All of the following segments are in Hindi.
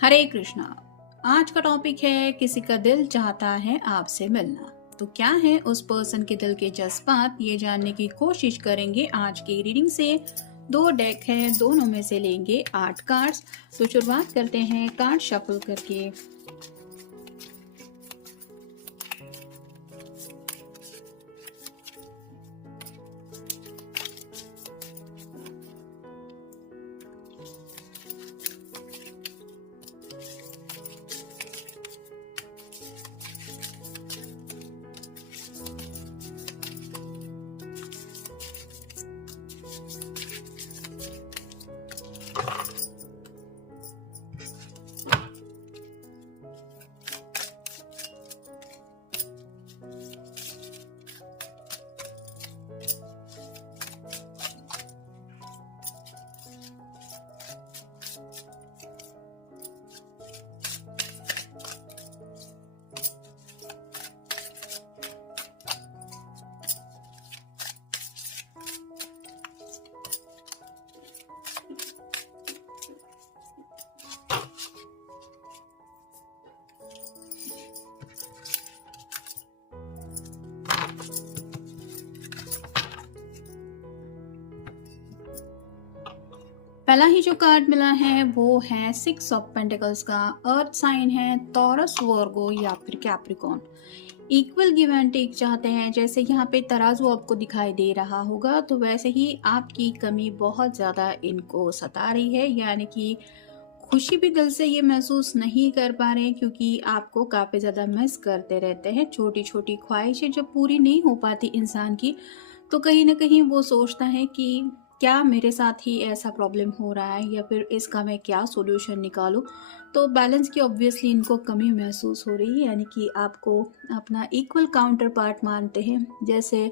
हरे कृष्णा। आज का टॉपिक है किसी का दिल चाहता है आपसे मिलना। तो क्या है उस पर्सन के दिल के जज्बात, ये जानने की कोशिश करेंगे आज की रीडिंग से। 2 डेक हैं, दोनों में से लेंगे 8 कार्ड्स। तो शुरुआत करते हैं कार्ड शफल करके। पहला ही जो कार्ड मिला है वो है 6 ऑफ पेंटिकल्स का। अर्थ साइन है टॉरस, वर्गो या फिर Capricorn. Equal give and take चाहते हैं। जैसे यहाँ पे तराजू आपको दिखाई दे रहा होगा, तो वैसे ही आपकी कमी बहुत ज़्यादा इनको सता रही है, यानी कि खुशी भी दिल से ये महसूस नहीं कर पा रहे हैं, क्योंकि आपको काफ़ी ज़्यादा मिस करते रहते हैं। छोटी छोटी ख्वाहिशें जब पूरी नहीं हो पाती इंसान की, तो कहीं ना कहीं वो सोचता है कि क्या मेरे साथ ही ऐसा प्रॉब्लम हो रहा है, या फिर इसका मैं क्या सॉल्यूशन निकालूं। तो बैलेंस की ऑब्वियसली इनको कमी महसूस हो रही है, यानी कि आपको अपना इक्वल काउंटर पार्ट मानते हैं। जैसे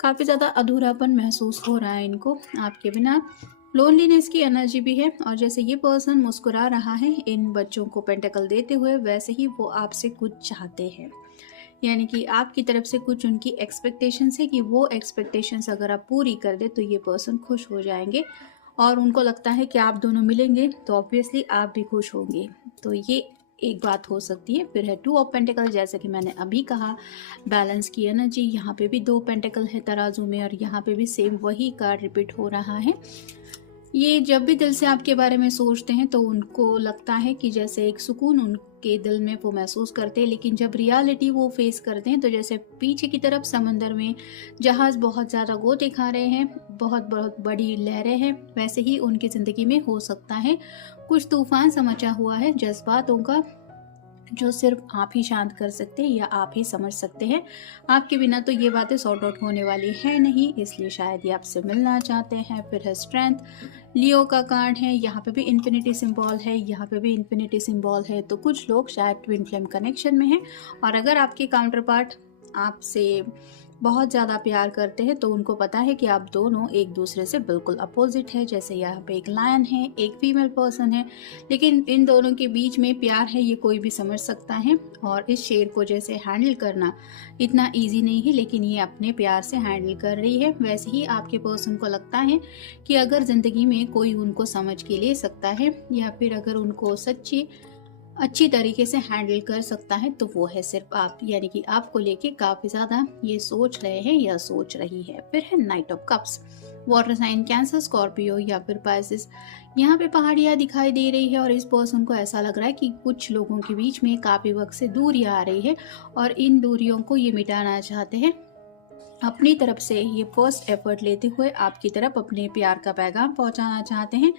काफ़ी ज़्यादा अधूरापन महसूस हो रहा है इनको आपके बिना। लोनलीनेस की एनर्जी भी है। और जैसे ये पर्सन मुस्कुरा रहा है इन बच्चों को पेंटिकल देते हुए, वैसे ही वो आपसे कुछ चाहते हैं, यानी कि आपकी तरफ से कुछ उनकी एक्सपेक्टेशंस है कि वो एक्सपेक्टेशंस अगर आप पूरी कर दे तो ये पर्सन खुश हो जाएंगे। और उनको लगता है कि आप दोनों मिलेंगे तो ऑब्वियसली आप भी खुश होंगे। तो ये एक बात हो सकती है। फिर है 2 ऑफ पेंटिकल। जैसे कि मैंने अभी कहा, बैलेंस की एनर्जी। यहाँ पे भी 2 पेंटिकल है तराजू में, और यहाँ पे भी सेम वही कार्ड रिपीट हो रहा है। ये जब भी दिल से आपके बारे में सोचते हैं तो उनको लगता है कि जैसे एक सुकून उनके दिल में वो महसूस करते हैं, लेकिन जब रियलिटी वो फेस करते हैं तो जैसे पीछे की तरफ समंदर में जहाज बहुत ज़्यादा गोते खा रहे हैं, बहुत बहुत बड़ी लहरें हैं, वैसे ही उनकी ज़िंदगी में हो सकता है कुछ तूफान सा मचा हुआ है जज्बातों का, जो सिर्फ आप ही शांत कर सकते हैं या आप ही समझ सकते हैं। आपके बिना तो ये बातें सॉर्ट आउट होने वाली है नहीं, इसलिए शायद ये आपसे मिलना चाहते हैं। फिर है स्ट्रेंथ। लियो का कार्ड है। यहाँ पे भी इन्फिनिटी सिंबल है, यहाँ पे भी इन्फिनिटी सिंबल है। तो कुछ लोग शायद ट्विन फ्लेम कनेक्शन में हैं, और अगर आपके काउंटर पार्ट आपसे बहुत ज़्यादा प्यार करते हैं तो उनको पता है कि आप दोनों एक दूसरे से बिल्कुल अपोजिट है। जैसे यहाँ पे एक लायन है, एक फीमेल पर्सन है, लेकिन इन दोनों के बीच में प्यार है, ये कोई भी समझ सकता है। और इस शेर को जैसे हैंडल करना इतना इजी नहीं है, लेकिन ये अपने प्यार से हैंडल कर रही है। वैसे ही आपके पर्सन को लगता है कि अगर ज़िंदगी में कोई उनको समझ के ले सकता है, या फिर अगर उनको सच्ची अच्छी तरीके से हैंडल कर सकता है, तो वो है सिर्फ आप, यानी कि आपको लेके काफ़ी ज़्यादा ये सोच रहे हैं या सोच रही है। फिर है knight of cups. Water sign Cancer, Scorpio या फिर पाइसेस। यहाँ पे पहाड़ियाँ दिखाई दे रही है, और इस पर्सन को ऐसा लग रहा है कि कुछ लोगों के बीच में काफ़ी वक्त से दूरियाँ आ रही है, और इन दूरियों को ये मिटाना चाहते हैं। अपनी तरफ से ये फर्स्ट एफर्ट लेते हुए आपकी तरफ अपने प्यार का पैगाम पहुंचाना चाहते हैं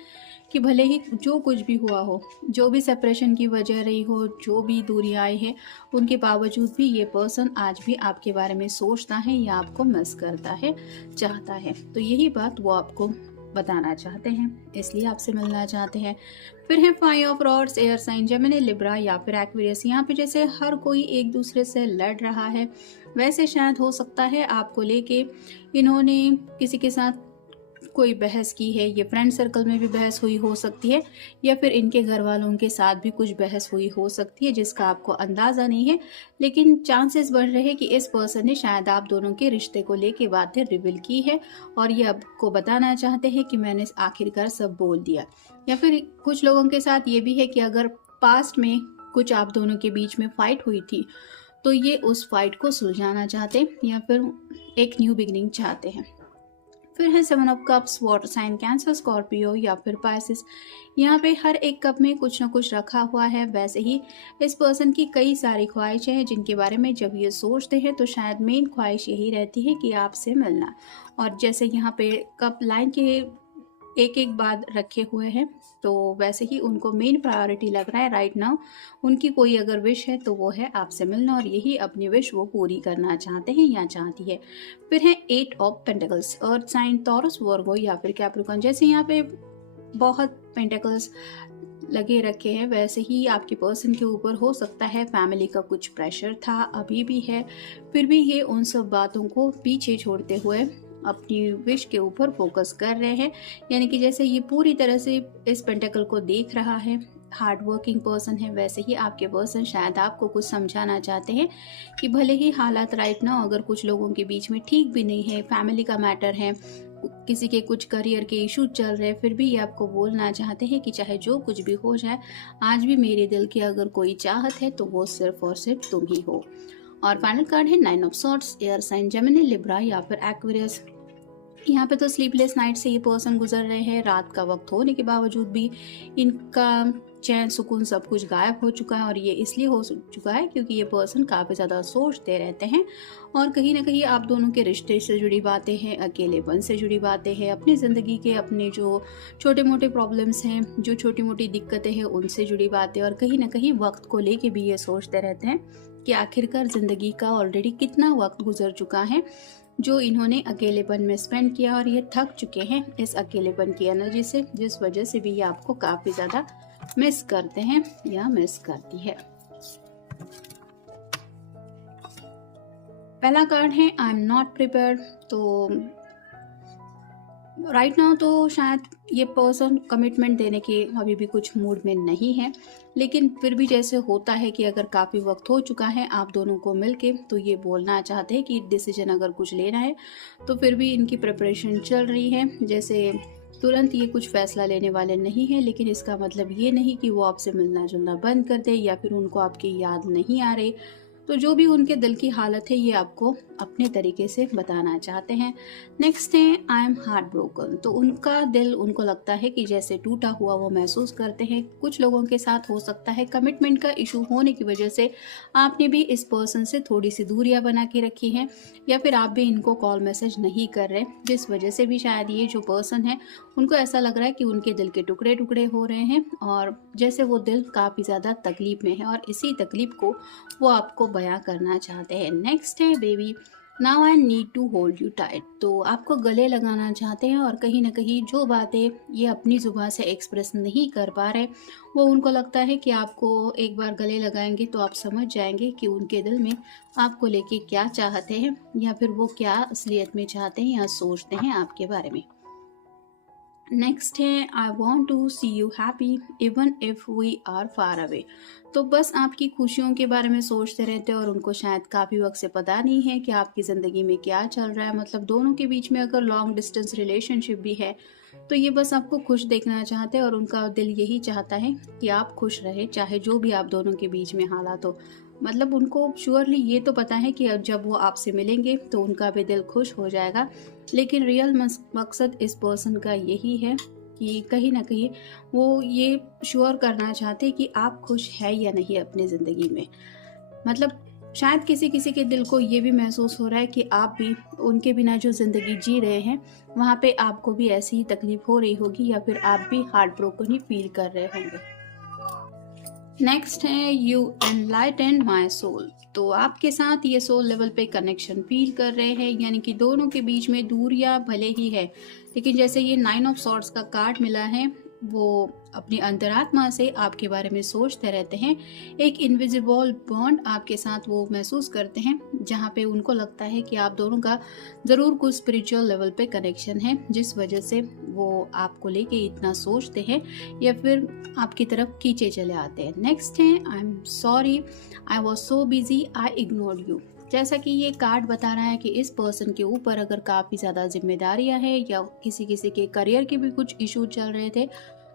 कि भले ही जो कुछ भी हुआ हो, जो भी सेपरेशन की वजह रही हो, जो भी दूरी आई है, उनके बावजूद भी ये पर्सन आज भी आपके बारे में सोचता है या आपको मिस करता है, चाहता है। तो यही बात वो आपको बताना चाहते हैं, इसलिए आपसे मिलना चाहते हैं। फिर है 5 of rods, air sign Gemini, Libra या फिर एक्वेरियस। यहाँ पे जैसे हर कोई एक दूसरे से लड़ रहा है, वैसे शायद हो सकता है आपको लेके इन्होंने किसी के साथ कोई बहस की है। ये फ्रेंड सर्कल में भी बहस हुई हो सकती है, या फिर इनके घर वालों के साथ भी कुछ बहस हुई हो सकती है जिसका आपको अंदाज़ा नहीं है। लेकिन चांसेस बढ़ रहे हैं कि इस पर्सन ने शायद आप दोनों के रिश्ते को लेके बातें रिवील की है और ये आपको बताना चाहते हैं कि मैंने आखिरकार सब बोल दिया। या फिर कुछ लोगों के साथ ये भी है कि अगर पास्ट में कुछ आप दोनों के बीच में फाइट हुई थी तो ये उस फाइट को सुलझाना चाहते हैं या फिर एक न्यू बिगिनिंग चाहते हैं। फिर है 7 of cups, water sign, Cancer, Scorpio या फिर पाइसिस। यहाँ पे हर एक कप में कुछ ना कुछ रखा हुआ है। वैसे ही इस पर्सन की कई सारी ख्वाहिशें हैं जिनके बारे में जब ये सोचते हैं तो शायद मेन ख्वाहिश यही रहती है कि आपसे मिलना। और जैसे यहाँ पे कप लाइन के एक एक बाद रखे हुए हैं तो वैसे ही उनको मेन प्रायोरिटी लग रहा है राइट नाउ। उनकी कोई अगर विश है तो वो है आपसे मिलना और यही अपनी विश वो पूरी करना चाहते हैं या चाहती है। फिर है 8 of pentacles, earth sign, Taurus, Virgo या फिर कैप्रिकॉर्न। जैसे यहाँ पे बहुत पेंटिकल्स लगे रखे हैं, वैसे ही आपके पर्सन के ऊपर हो सकता है फैमिली का कुछ प्रेशर था, अभी भी है, फिर भी ये उन सब बातों को पीछे छोड़ते हुए अपनी विश के ऊपर फोकस कर रहे हैं। यानी कि जैसे ये पूरी तरह से इस पेंटिकल को देख रहा है, हार्ड वर्किंग पर्सन है, वैसे ही आपके पर्सन शायद आपको कुछ समझाना चाहते हैं कि भले ही हालात राइट ना अगर कुछ लोगों के बीच में ठीक भी नहीं है, फैमिली का मैटर है, किसी के कुछ करियर के इशू चल रहे हैं, फिर भी ये आपको बोलना चाहते हैं कि चाहे जो कुछ भी हो जाए, आज भी मेरे दिल की अगर कोई चाहत है तो वो सिर्फ और सिर्फ तुम ही हो। और फाइनल कार्ड है 9 of swords, air sign Gemini, Libra या फिर एक्वेरियस। यहाँ पे तो स्लीपलेस नाइट से ये पर्सन गुजर रहे हैं। रात का वक्त होने के बावजूद भी इनका चैन सुकून सब कुछ गायब हो चुका है और ये इसलिए हो चुका है क्योंकि ये पर्सन काफ़ी ज़्यादा सोचते रहते हैं और कहीं ना कहीं आप दोनों के रिश्ते से जुड़ी बातें हैं, अकेलेपन से जुड़ी बातें हैं, अपनी ज़िंदगी के अपने जो छोटे मोटे प्रॉब्लम्स हैं, जो छोटी मोटी दिक्कतें हैं, उनसे जुड़ी बातें, और कहीं ना कहीं वक्त को लेके भी ये सोचते रहते हैं कि आखिरकार ज़िंदगी का ऑलरेडी कितना वक्त गुजर चुका है जो इन्होंने अकेलेपन में स्पेंड किया और ये थक चुके हैं इस अकेलेपन की एनर्जी से, जिस वजह से भी ये आपको काफ़ी ज़्यादा मिस करते हैं या मिस करती है। पहला कार्ड है आई एम नॉट प्रिपेयर्ड। तो राइट नाउ तो शायद ये पर्सन कमिटमेंट देने के अभी भी कुछ मूड में नहीं है, लेकिन फिर भी जैसे होता है कि अगर काफ़ी वक्त हो चुका है आप दोनों को मिलके तो ये बोलना चाहते हैं कि डिसीजन अगर कुछ लेना है तो फिर भी इनकी प्रिपरेशन चल रही है। जैसे तुरंत ये कुछ फैसला लेने वाले नहीं है, लेकिन इसका मतलब ये नहीं कि वो आपसे मिलना जुलना बंद कर दे या फिर उनको आपकी याद नहीं आ रही। तो जो भी उनके दिल की हालत है ये आपको अपने तरीके से बताना चाहते हैं। नेक्स्ट है आई एम हार्ट ब्रोकन। तो उनका दिल, उनको लगता है कि जैसे टूटा हुआ वो महसूस करते हैं। कुछ लोगों के साथ हो सकता है कमिटमेंट का इशू होने की वजह से आपने भी इस पर्सन से थोड़ी सी दूरियां बना के रखी हैं या फिर आप भी इनको कॉल मैसेज नहीं कर रहे, जिस वजह से भी शायद ये जो पर्सन है उनको ऐसा लग रहा है कि उनके दिल के टुकड़े टुकड़े हो रहे हैं और जैसे वो दिल काफ़ी ज़्यादा तकलीफ में है और इसी तकलीफ को वो आपको बयां करना चाहते हैं। नेक्स्ट है baby, now I need to hold you tight. तो आपको गले लगाना चाहते हैं और कहीं ना कहीं जो बातें ये अपनी जुबान से एक्सप्रेस नहीं कर पा रहे वो उनको लगता है कि आपको एक बार गले लगाएंगे तो आप समझ जाएंगे कि उनके दिल में आपको लेके क्या चाहते हैं या फिर वो क्या असलियत में चाहते हैं या सोचते हैं आपके बारे में। नेक्स्ट है I want to see you happy even if we are far away. तो बस आपकी खुशियों के बारे में सोचते रहते हैं और उनको शायद काफ़ी वक्त से पता नहीं है कि आपकी ज़िंदगी में क्या चल रहा है। मतलब दोनों के बीच में अगर लॉन्ग डिस्टेंस रिलेशनशिप भी है तो ये बस आपको खुश देखना चाहते हैं और उनका दिल यही चाहता है कि आप खुश रहे, चाहे जो भी आप दोनों के बीच में हालात हो। मतलब उनको श्योरली ये तो पता है कि जब वो आपसे मिलेंगे तो उनका भी दिल खुश हो जाएगा, लेकिन रियल मकसद इस पर्सन का यही है कि कहीं ना कहीं वो ये श्योर करना चाहते हैं कि आप खुश है या नहीं अपनी ज़िंदगी में। मतलब शायद किसी किसी के दिल को ये भी महसूस हो रहा है कि आप भी उनके बिना जो ज़िंदगी जी रहे हैं वहाँ पे आपको भी ऐसी ही तकलीफ हो रही होगी या फिर आप भी हार्ट ब्रोकन ही फील कर रहे होंगे। नेक्स्ट है यू एनलाइटन माई सोल। तो आपके साथ ये सोल लेवल पे कनेक्शन फील कर रहे हैं, यानी कि दोनों के बीच में दूरियां भले ही है लेकिन जैसे ये 9 ऑफ सॉर्ड्स का कार्ड मिला है, वो अपनी अंतरात्मा से आपके बारे में सोचते रहते हैं। एक इनविजिबल बॉन्ड आपके साथ वो महसूस करते हैं, जहाँ पे उनको लगता है कि आप दोनों का ज़रूर कुछ स्पिरिचुअल लेवल पे कनेक्शन है, जिस वजह से वो आपको लेके इतना सोचते हैं या फिर आपकी तरफ खींचे चले आते हैं। नेक्स्ट है, I am sorry, I was so busy, I ignored you. जैसा कि ये कार्ड बता रहा है कि इस पर्सन के ऊपर अगर काफ़ी ज़्यादा जिम्मेदारियां हैं या किसी किसी के करियर के भी कुछ इशू चल रहे थे,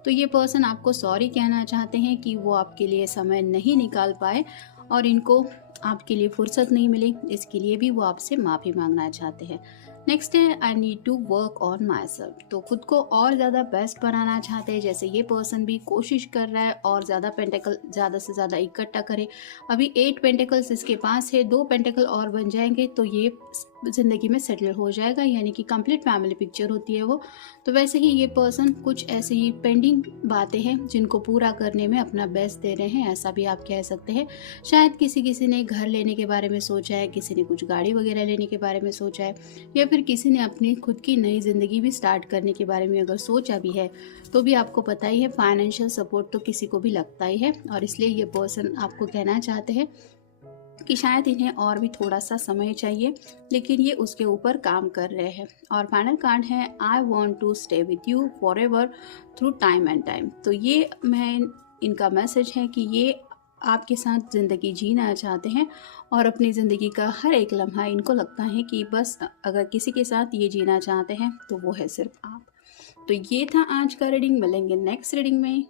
तो ये पर्सन आपको सॉरी कहना चाहते हैं कि वो आपके लिए समय नहीं निकाल पाए और इनको आपके लिए फुर्सत नहीं मिली, इसके लिए भी वो आपसे माफ़ी मांगना चाहते हैं। नेक्स्ट है, I need to work on myself. तो खुद को और ज़्यादा बेस्ट बनाना चाहते हैं, जैसे ये पर्सन भी कोशिश कर रहा है और ज़्यादा पेंटिकल ज़्यादा से ज़्यादा इकट्ठा करे। अभी 8 पेंटिकल्स इसके पास है, 2 पेंटिकल और बन जाएंगे तो ये ज़िंदगी में सेटल हो जाएगा, यानी कि कंप्लीट फैमिली पिक्चर होती है वो। तो वैसे ही ये पर्सन कुछ ऐसे ही पेंडिंग बातें हैं जिनको पूरा करने में अपना बेस्ट दे रहे हैं, ऐसा भी आप कह सकते हैं। शायद किसी ने घर लेने के बारे में सोचा है, किसी ने कुछ गाड़ी वगैरह लेने के बारे में सोचा है, या फिर किसी ने अपनी खुद की नई ज़िंदगी भी स्टार्ट करने के बारे में अगर सोचा भी है, तो भी आपको पता ही है फाइनेंशियल सपोर्ट तो किसी को भी लगता ही है, और इसलिए ये पर्सन आपको कहना चाहते हैं कि शायद इन्हें और भी थोड़ा सा समय चाहिए, लेकिन ये उसके ऊपर काम कर रहे हैं। और फाइनल कार्ड है, I want to stay with you forever through time and time. तो ये इनका मैसेज है कि ये आपके साथ ज़िंदगी जीना चाहते हैं और अपनी ज़िंदगी का हर एक लम्हा इनको लगता है कि बस अगर किसी के साथ ये जीना चाहते हैं तो वो है सिर्फ आप। तो ये था आज का रीडिंग, मिलेंगे नेक्स्ट रीडिंग में।